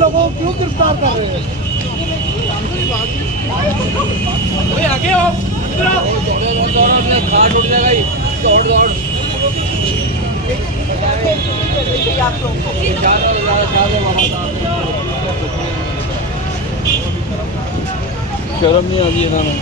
लोगों को क्यों गिरफ्तार कर रहे हैं? आगे हो, खाट उठ जाएगा ही, दौड़ दौड़ शर्म नहीं आती इन्होंने